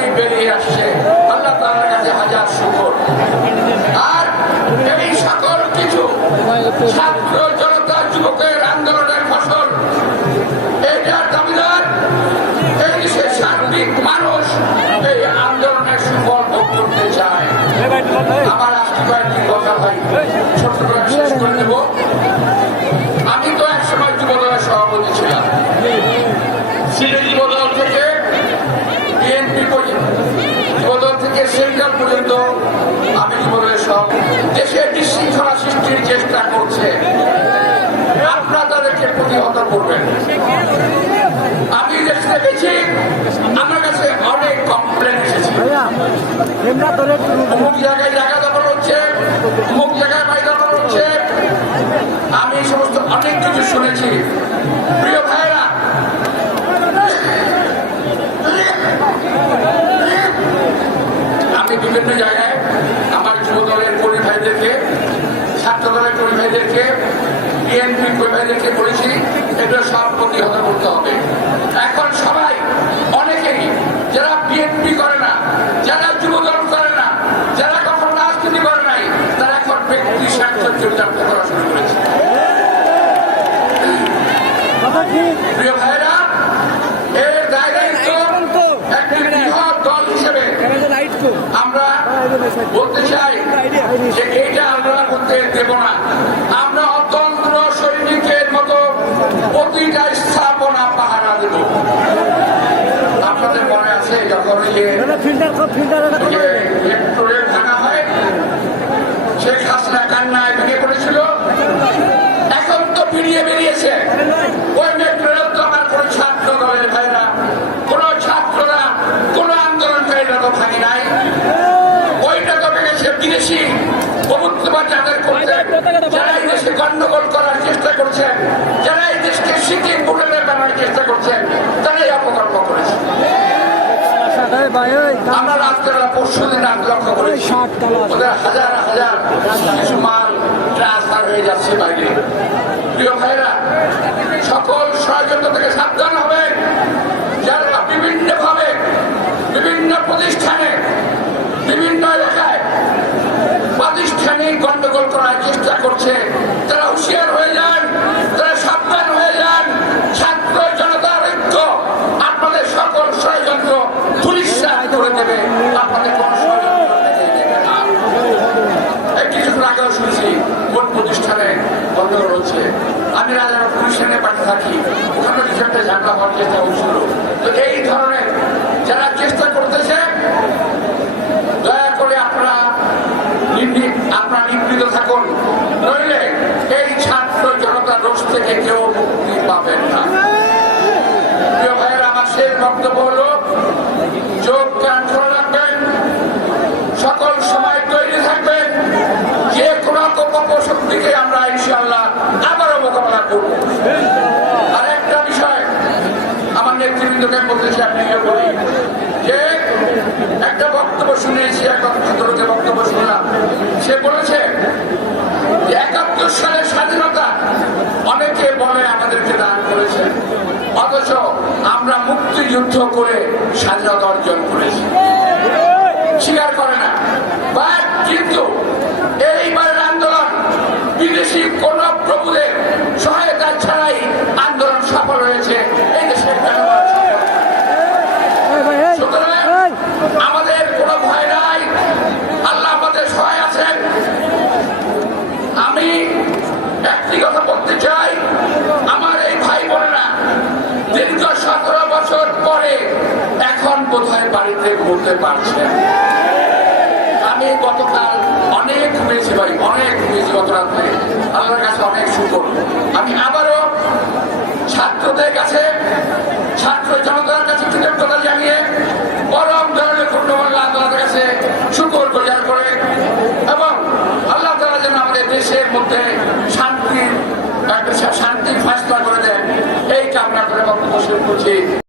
ভালোই বেরিয়ে আসছে। আল্লাহ তাআলার কাছে হাজার শুকর। আর এই সকল কিছু ছাত্র জনতা, যুবকের আন্দোলনের ফসল এটার দাবিদার, এই দেশের সার্বিক মানুষ, এই আন্দোলনের সুফল ভোগ করতে চায়। আমার আজকে কয়েকটি কথা দেব। আমি তো এক সময় যুবদলের সভাপতি ছিলাম। সিলেট যুবদল যুবদল থেকে সেন্ট্রাল পর্যন্ত আমি যুবদলের সব দেশে বিশৃঙ্খলা সৃষ্টির চেষ্টা করছে। আপনারা তাদেরকে প্রতিহত করবেন। আমি দেশ দেখেছি, আমার কাছে অনেক কমপ্লেন এসেছে। অমুক জায়গায় জায়গা দখল হচ্ছে, অমুক জায়গায় বাড়ি হচ্ছে। আমি সমস্ত অনেক কিছু শুনেছি প্রিয় ভাইরা আমি বিভিন্ন জায়গায় আমার যুব দলের কর্মী ভাইদেরকে, ছাত্র দলের কর্মী ভাইদেরকে বিএনপি কর্মী ভাইদেরকে বলেছি, এগুলো সব প্রতিহত করতে হবে এখন সবাই অনেকেই যারা বিএনপি করে না যারা যুব দল করে না যারা কখনো রাজনীতি করে নাই তারা এখন ব্যক্তি স্বার্থ চরিতার্থ করা শুরু করেছে কথা কি প্রিয় ভাইরা এর দায় দায়িত্ব একটি বৃহৎ দল হিসেবে লাইট কো আমরা বলতে চাই। যে এইটা আমরা করতে দেব না। আমরা অতন্ত্র সৈনিকের মতো প্রতিটা স্থাপনা পাহারা দেব। আপনাদের মনে আছে যখন ভাঙা হয় শেখ হাসিনা কান্নায় ভেঙে পড়েছিল। এখন তো ফিরিয়ে বেরিয়েছে। ওই মেট্রোরেল তো আমার কোন ছাত্র দলের ভাইরা কোন ছাত্ররা কোন আন্দোলনকারীরা তো ভাঙি নাই ওইটা তো ভেঙেছে বিদেশি প্রভুত্ববাদ যাদের করছে যারা এই দেশে গন্ডগোল করার চেষ্টা করছে যারা এই দেশকে সিকিম ভুটানের বানানোর চেষ্টা করছে তারাই অপকর্ম করেছে ভাই ওই আমরা রাত্রেবেলা পরশু দিন রাত লক্ষ্য করেছি। ওদের হাজার হাজার কিছু মাল ট্রান্সফার হয়ে যাচ্ছে বাইরে। প্রিয় ভাইরা সকল ষড়যন্ত্র থেকে সাবধান হবে। যারা বিভিন্ন ভাবে বিভিন্ন প্রতিষ্ঠানে বিভিন্ন এলাকায় প্রাতিষ্ঠানিক গন্ডগোল করার চেষ্টা করছে তারা হুঁশিয়ার হয়ে যান তারা সাবধান হয়ে যান ছাত্র জনতার ঐক্য আপনাদের সকল ষড়যন্ত্র ধুলিশ্বাস করে দেবে আপনাদের কোন ষড়যন্ত্র থেকে দেবে না। এই কিছুক্ষণ আগেও শুনছি কোন প্রতিষ্ঠানে গন্ডগোল হচ্ছে আমি রাজার পুলিশনে পাঠিয়ে থাকি। ওখানে কিছু একটা ঝামেলা হওয়ার চেষ্টা হচ্ছিল তো এই ধরনের যারা চেষ্টা করতেছে, দয়া করে আপনারা আপনারা নিবৃত থাকুন। নইলে এই ছাত্র জনতার রোষ থেকে কেউ মুক্তি পাবেন না। প্রিয় ভাইয়ের, আমার শেষ বক্তব্য হলো অপশক্তিকে আমরা ইনশাআল্লাহ আবারও মোকাবেলা করব। আর একটা বিষয় আমার নেতৃবৃন্দকে বলতে চাই, আপনি বলি যে একটা বক্তব্য শুনেছি এক ভদ্রলোকের বক্তব্য শুনলাম। সে বলেছে একাত্তর সালের স্বাধীনতা অনেকে বলে, আমাদেরকে দান করেছে। অথচ আমরা মুক্তিযুদ্ধ করে স্বাধীনতা অর্জন করেছি স্বীকার করে না বা কিন্তু এইবারের আন্দোলন বিদেশি কোন প্রভুদের সহায়তা ছাড়াই আন্দোলন সফল হয়েছে এই দেশের জনগণ সফল। এই ভাই এই সুতরাং এই আমাদের কোনো ভয় নাই আল্লাহ আমাদের সহায় আছেন আমি একটি কথা বলতে চাই আমার এই ভাই বোনেরা দীর্ঘ সতেরো বছর পরে এখন বোধহয় ঘুরতে পারছে। আমি গতকাল অনেক ঘুমিয়েছি ভাই, অনেক ঘুমিয়েছি গত রাত্রে। আমার কাছে অনেক শুকর। আমি আবারও ছাত্রদের কাছে, ছাত্র